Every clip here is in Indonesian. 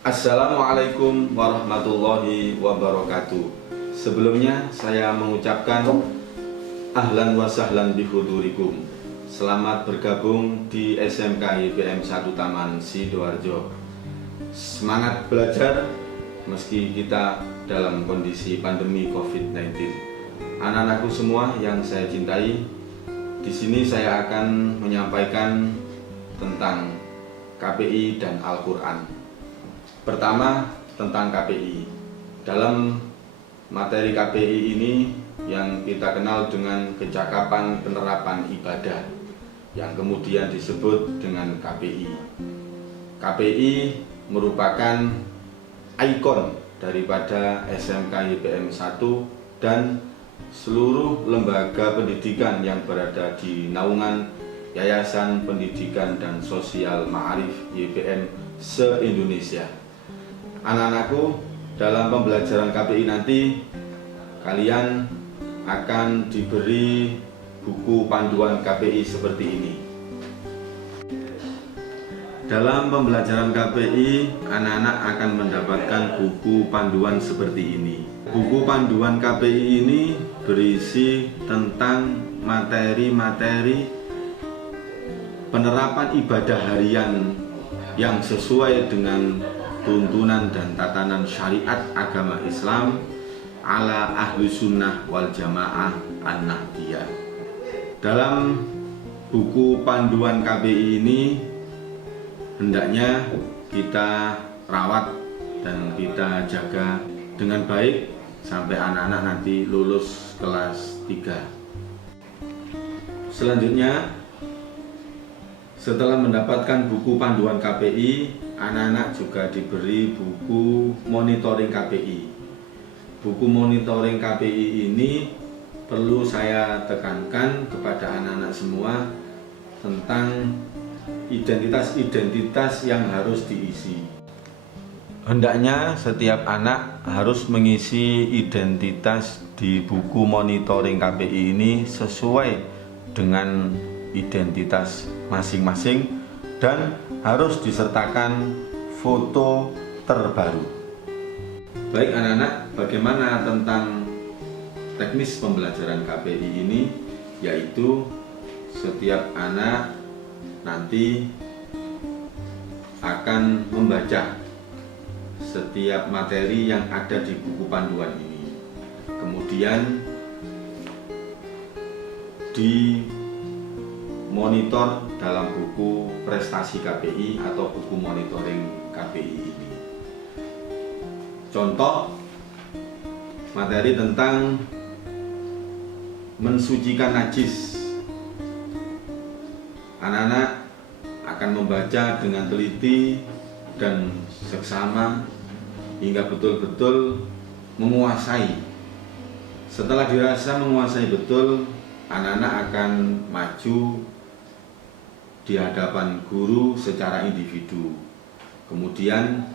Assalamualaikum warahmatullahi wabarakatuh. Sebelumnya saya mengucapkan ahlan wa sahlan bihudurikum. Selamat bergabung di SMK YPM 1 Taman Sidoarjo. Semangat belajar meski kita dalam kondisi pandemi COVID-19. Anak-anakku semua yang saya cintai, di sini saya akan menyampaikan tentang KPI dan Al-Quran. Pertama, tentang KPI. Dalam materi KPI ini yang kita kenal dengan kecakapan penerapan ibadah, yang kemudian disebut dengan KPI. KPI merupakan ikon daripada SMK YPM 1 dan seluruh lembaga pendidikan yang berada di naungan Yayasan Pendidikan dan Sosial Ma'arif YPM se-Indonesia. Anak-anakku, dalam pembelajaran KPI nanti kalian akan diberi buku panduan KPI seperti ini. Dalam pembelajaran KPI, anak-anak akan mendapatkan buku panduan seperti ini. Buku panduan KPI ini berisi tentang materi-materi penerapan ibadah harian yang sesuai dengan tuntunan dan tatanan syariat agama Islam ala ahlu sunnah wal jamaah an-nahdiyah. Dalam buku panduan KPI ini hendaknya kita rawat dan kita jaga dengan baik sampai anak-anak nanti lulus kelas 3. Selanjutnya, setelah mendapatkan buku panduan KPI, anak-anak juga diberi buku monitoring KPI. Buku monitoring KPI ini perlu saya tekankan kepada anak-anak semua tentang identitas-identitas yang harus diisi. Hendaknya setiap anak harus mengisi identitas di buku monitoring KPI ini sesuai dengan identitas masing-masing dan harus disertakan foto terbaru. Baik anak-anak, bagaimana tentang teknis pembelajaran KPI ini? Yaitu setiap anak nanti akan membaca setiap materi yang ada di buku panduan ini. Kemudian di monitor dalam buku prestasi KPI atau buku monitoring KPI ini. Contoh materi tentang mensucikan najis. Anak-anak akan membaca dengan teliti dan seksama hingga betul-betul menguasai. Setelah dirasa menguasai betul, anak-anak akan maju di hadapan guru secara individu. Kemudian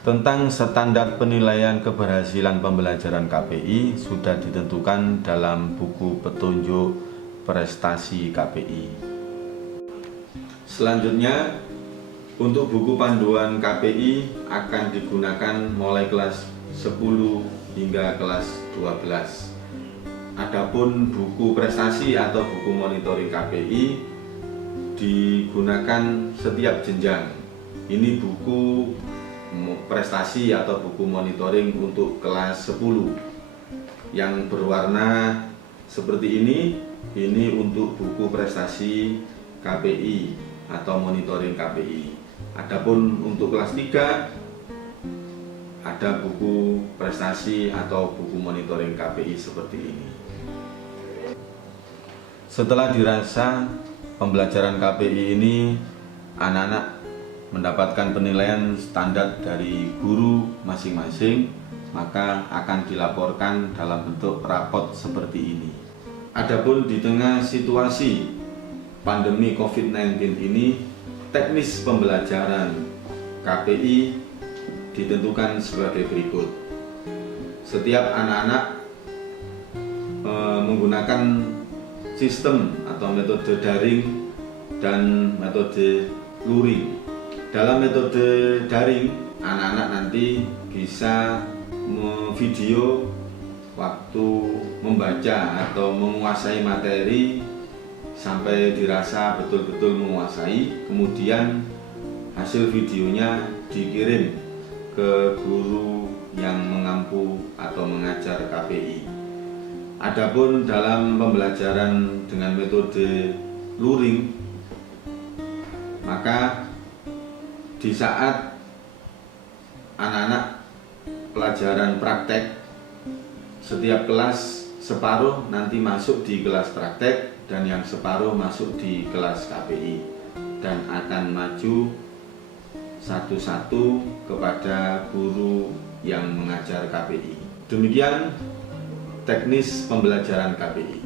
tentang standar penilaian keberhasilan pembelajaran KPI sudah ditentukan dalam buku petunjuk prestasi KPI. Selanjutnya, untuk buku panduan KPI akan digunakan mulai kelas 10 hingga kelas 12. Adapun buku prestasi atau buku monitoring KPI digunakan setiap jenjang. Ini buku prestasi atau buku monitoring untuk kelas 10 yang berwarna seperti ini untuk buku prestasi KPI atau monitoring KPI. Adapun untuk kelas 3 ada buku prestasi atau buku monitoring KPI seperti ini. Setelah dirasa pembelajaran KPI ini anak-anak mendapatkan penilaian standar dari guru masing-masing, maka akan dilaporkan dalam bentuk rapot seperti ini. Adapun di tengah situasi pandemi COVID-19 ini, teknis pembelajaran KPI ditentukan sebagai berikut. Setiap anak-anak menggunakan sistem atau metode daring dan metode luring. Dalam metode daring, anak-anak nanti bisa video waktu membaca atau menguasai materi sampai dirasa betul-betul menguasai, kemudian hasil videonya dikirim ke guru yang mengampu atau mengajar KPI. Adapun dalam pembelajaran dengan metode luring, maka di saat anak-anak pelajaran praktek, setiap kelas separuh nanti masuk di kelas praktek dan yang separuh masuk di kelas KPI dan akan maju satu-satu kepada guru yang mengajar KPI. Demikian teknis pembelajaran KPI.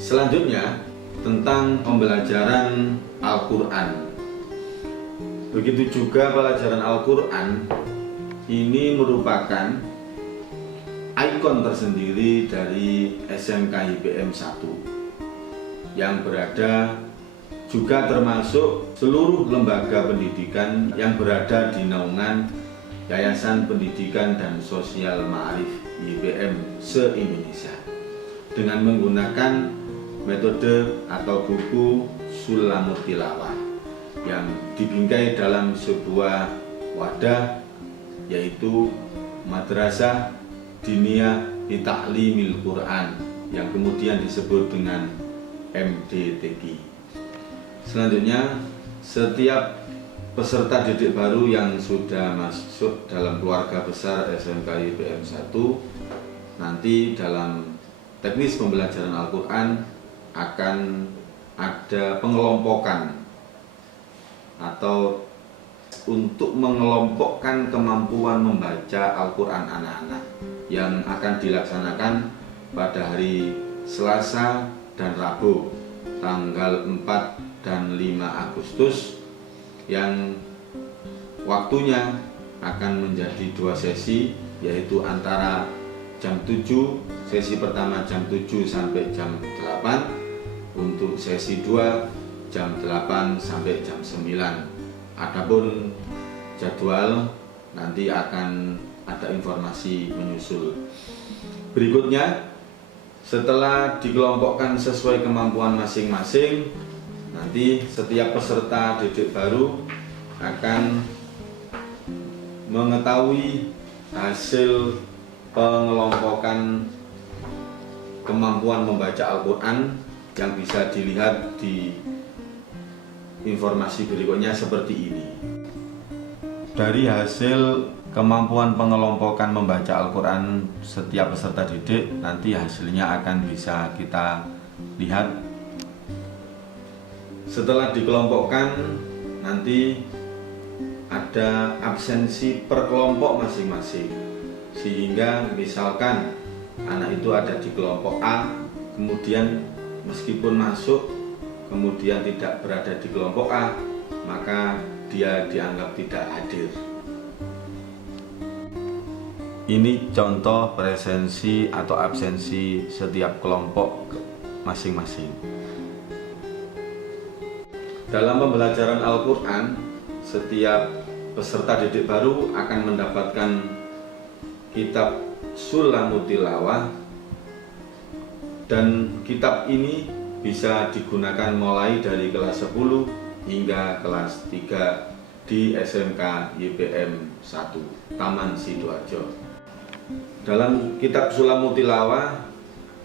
Selanjutnya tentang pembelajaran Al-Quran. Begitu juga pelajaran Al-Quran ini merupakan ikon tersendiri dari SMK YPM 1 yang berada juga termasuk seluruh lembaga pendidikan yang berada di naungan Yayasan Pendidikan dan Sosial Ma'arif YPM se-Indonesia dengan menggunakan metode atau buku Sulamut Tilawah yang dibingkai dalam sebuah wadah, yaitu Madrasah Diniyah Litaklimil Quran yang kemudian disebut dengan MDTQ. Selanjutnya, setiap peserta didik baru yang sudah masuk dalam keluarga besar SMK YPM 1 nanti dalam teknis pembelajaran Al-Quran akan ada pengelompokan atau untuk mengelompokkan kemampuan membaca Al-Quran anak-anak yang akan dilaksanakan pada hari Selasa dan Rabu tanggal 4 dan 5 Agustus yang waktunya akan menjadi 2 sesi, yaitu antara jam 7, sesi pertama jam 7 sampai jam 8, untuk sesi 2 jam 8 sampai jam 9. Adapun jadwal nanti akan ada informasi menyusul. Berikutnya, setelah dikelompokkan sesuai kemampuan masing-masing, nanti setiap peserta didik baru akan mengetahui hasil pengelompokan kemampuan membaca Al-Quran yang bisa dilihat di informasi berikutnya seperti ini. Dari hasil kemampuan pengelompokan membaca Al-Quran setiap peserta didik, nanti hasilnya akan bisa kita lihat. Setelah dikelompokkan, nanti ada absensi per kelompok masing-masing, sehingga misalkan anak itu ada di kelompok A, kemudian meskipun masuk kemudian tidak berada di kelompok A, maka dia dianggap tidak hadir. Ini contoh presensi atau absensi setiap kelompok masing-masing. Dalam pembelajaran Al-Quran, setiap peserta didik baru akan mendapatkan kitab Sulamut Tilawah, dan kitab ini bisa digunakan mulai dari kelas 10 hingga kelas 3 di SMK YPM 1 Taman Sidoarjo. Dalam kitab Sulamut Tilawah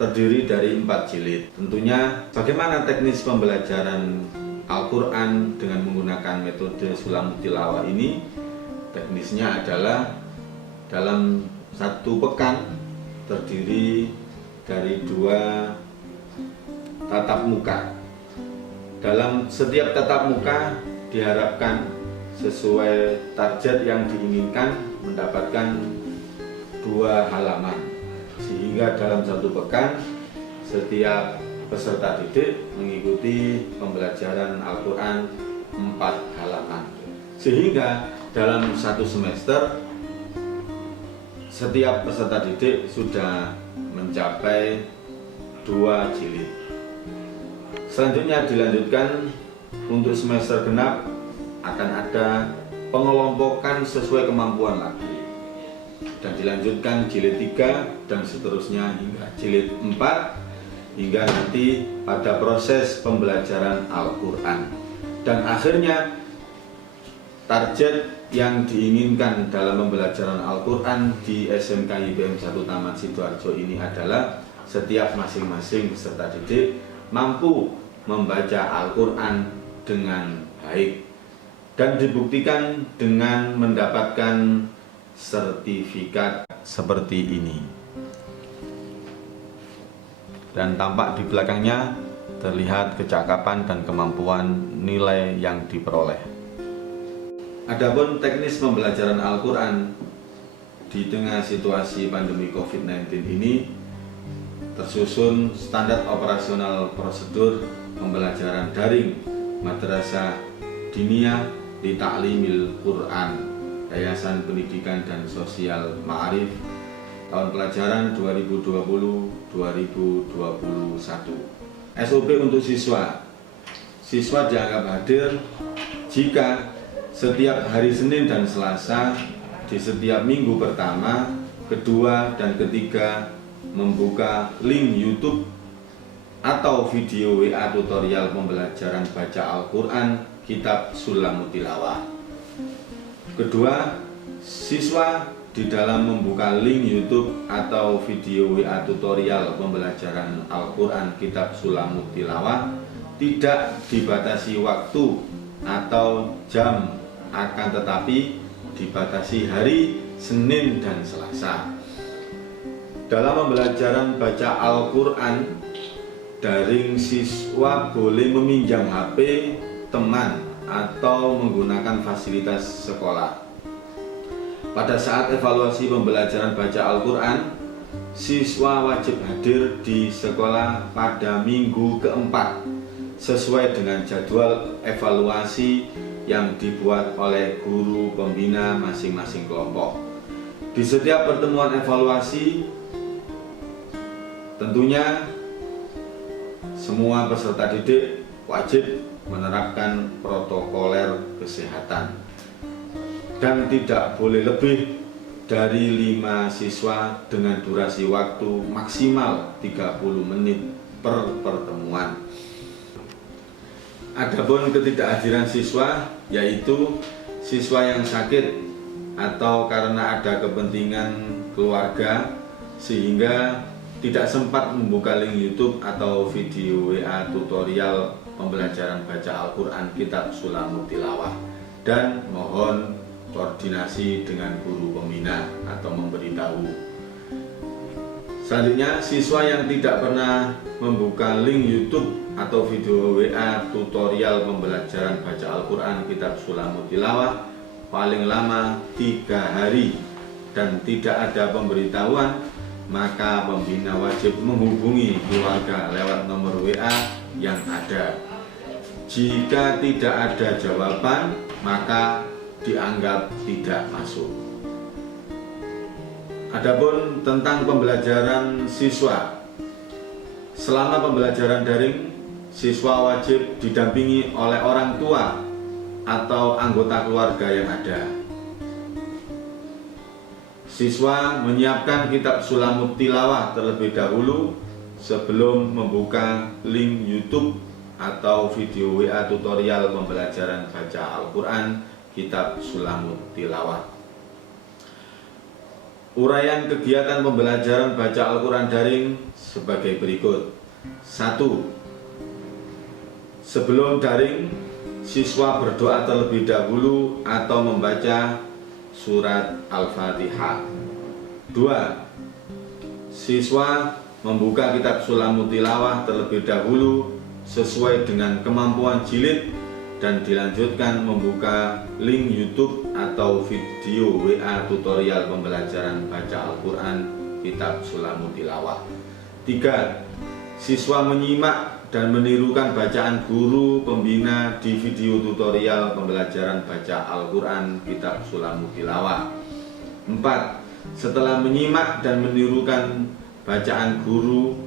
terdiri dari 4 jilid. Tentunya bagaimana teknis pembelajaran Al-Quran dengan menggunakan metode Sulamut Tilawah ini? Teknisnya adalah dalam 1 pekan terdiri dari 2 tatap muka. Dalam setiap tatap muka diharapkan sesuai target yang diinginkan mendapatkan 2 halaman, sehingga dalam 1 pekan setiap peserta didik mengikuti pembelajaran Al-Quran 4 halaman, sehingga dalam 1 semester setiap peserta didik sudah mencapai 2 jilid. Selanjutnya dilanjutkan untuk semester genap akan ada pengelompokan sesuai kemampuan lagi, dan dilanjutkan jilid 3 dan seterusnya hingga jilid 4, hingga nanti pada proses pembelajaran Al-Quran. Dan akhirnya target yang diinginkan dalam pembelajaran Al-Quran di SMK IPM 1 Taman Sidoarjo ini adalah setiap masing-masing peserta didik mampu membaca Al-Quran dengan baik, dan dibuktikan dengan mendapatkan sertifikat seperti ini. Dan tampak di belakangnya terlihat kecakapan dan kemampuan nilai yang diperoleh. Adapun teknis pembelajaran Al-Quran di tengah situasi pandemi COVID-19 ini tersusun standar operasional prosedur pembelajaran daring Madrasah Diniyah li Ta'limil Quran Yayasan Pendidikan dan Sosial Ma'arif tahun pelajaran 2020-2021. SOP untuk siswa. Siswa dianggap hadir jika setiap hari Senin dan Selasa di setiap minggu pertama, kedua, dan ketiga membuka link YouTube atau video WA tutorial pembelajaran baca Al-Quran Kitab Sulamut Tilawah. Kedua, siswa di dalam membuka link YouTube atau video WA tutorial pembelajaran Al-Quran Kitab Sulamut Tilawah tidak dibatasi waktu atau jam, akan tetapi dibatasi hari Senin dan Selasa. Dalam pembelajaran baca Al-Quran daring, siswa boleh meminjam HP teman atau menggunakan fasilitas sekolah. Pada saat evaluasi pembelajaran baca Al-Quran, siswa wajib hadir di sekolah pada minggu keempat sesuai dengan jadwal evaluasi yang dibuat oleh guru pembina masing-masing kelompok. Di setiap pertemuan evaluasi, tentunya semua peserta didik wajib menerapkan protokoler kesehatan dan tidak boleh lebih dari 5 siswa dengan durasi waktu maksimal 30 menit per pertemuan. Adapun ketidakhadiran siswa, yaitu siswa yang sakit atau karena ada kepentingan keluarga sehingga tidak sempat membuka link YouTube atau video WA tutorial pembelajaran baca Al-Quran Kitab Sulamut Tilawah, dan mohon koordinasi dengan guru pembina atau memberitahu. Selanjutnya, siswa yang tidak pernah membuka link YouTube atau video WA tutorial pembelajaran baca Al-Quran Kitab Sulamut Tilawah paling lama 3 hari dan tidak ada pemberitahuan, maka pembina wajib menghubungi keluarga lewat nomor WA yang ada. Jika tidak ada jawaban, maka dianggap tidak masuk. Adapun tentang pembelajaran siswa, selama pembelajaran daring, siswa wajib didampingi oleh orang tua atau anggota keluarga yang ada. Siswa menyiapkan kitab Sulamut Tilawah terlebih dahulu sebelum membuka link YouTube atau video WA tutorial pembelajaran baca Al-Quran Kitab Sulamut Tilawah. Uraian kegiatan pembelajaran baca Al-Quran daring sebagai berikut. 1. Sebelum daring, siswa berdoa terlebih dahulu atau membaca surat Al-Fatihah. 2. Siswa membuka kitab Sulamut Tilawah terlebih dahulu sesuai dengan kemampuan jilid dan dilanjutkan membuka link YouTube atau video WA tutorial pembelajaran baca Al-Quran Kitab Sulamut Tilawah. 3. Siswa menyimak dan menirukan bacaan guru pembina di video tutorial pembelajaran baca Al-Quran Kitab Sulamut Tilawah. 4. Setelah menyimak dan menirukan bacaan guru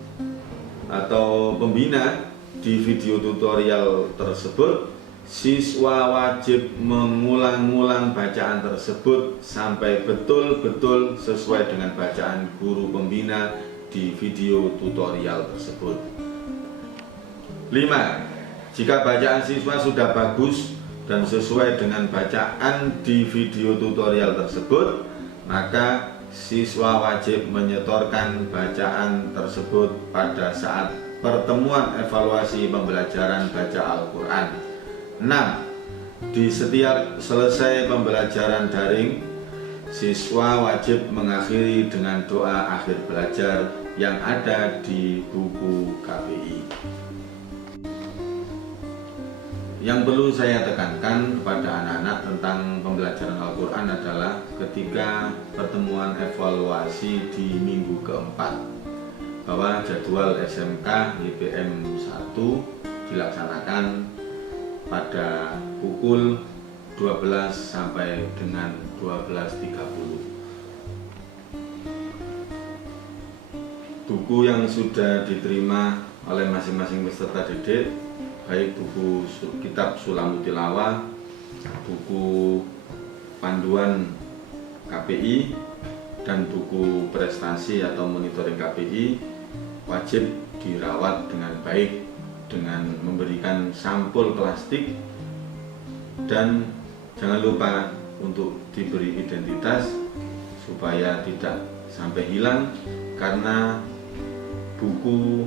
atau pembina, di video tutorial tersebut, siswa wajib mengulang-ulang bacaan tersebut sampai betul-betul sesuai dengan bacaan guru pembina di video tutorial tersebut. 5. Jika bacaan siswa sudah bagus dan sesuai dengan bacaan di video tutorial tersebut, maka siswa wajib menyetorkan bacaan tersebut pada saat pertemuan evaluasi pembelajaran baca Al-Quran. 6. Di setiap selesai pembelajaran daring, siswa wajib mengakhiri dengan doa akhir belajar yang ada di buku KPI. Yang perlu saya tekankan kepada anak-anak tentang pembelajaran Al-Quran adalah ketika pertemuan evaluasi di minggu keempat, bahwa jadwal SMK YPM 1 dilaksanakan pada pukul 12 sampai dengan 12.30. Buku yang sudah diterima oleh masing-masing peserta didik, baik buku kitab Sulamul Tilawah, buku panduan KPI, dan buku prestasi atau monitoring KPI, wajib dirawat dengan baik dengan memberikan sampul plastik, dan jangan lupa untuk diberi identitas supaya tidak sampai hilang, karena buku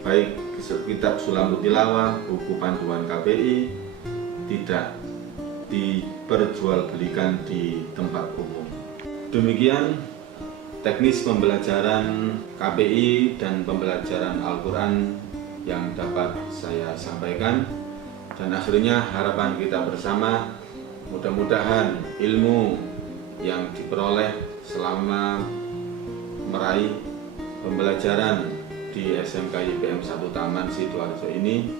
baik kitab Sulamul Tilawah, buku panduan KPI tidak diperjualbelikan di tempat umum. Demikian teknis pembelajaran KPI dan pembelajaran Al-Quran yang dapat saya sampaikan, dan akhirnya harapan kita bersama, mudah-mudahan ilmu yang diperoleh selama meraih pembelajaran di SMK YPM 1 Taman Sidoarjo ini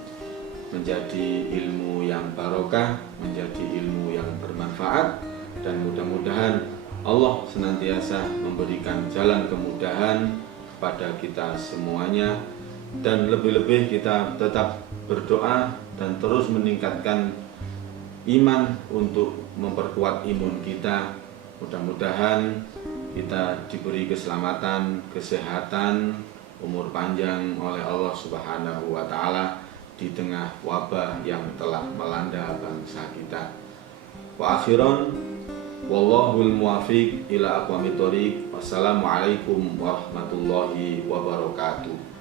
menjadi ilmu yang barokah, menjadi ilmu yang bermanfaat, dan mudah-mudahan Allah senantiasa memberikan jalan kemudahan pada kita semuanya, dan lebih-lebih kita tetap berdoa dan terus meningkatkan iman untuk memperkuat imun kita. Mudah-mudahan kita diberi keselamatan, kesehatan, umur panjang oleh Allah Subhanahu wa Ta'ala di tengah wabah yang telah melanda bangsa kita. Wa akhiran, wallahul muwafiq ila aqwamit thoriq. Wassalamualaikum warahmatullahi wabarakatuh.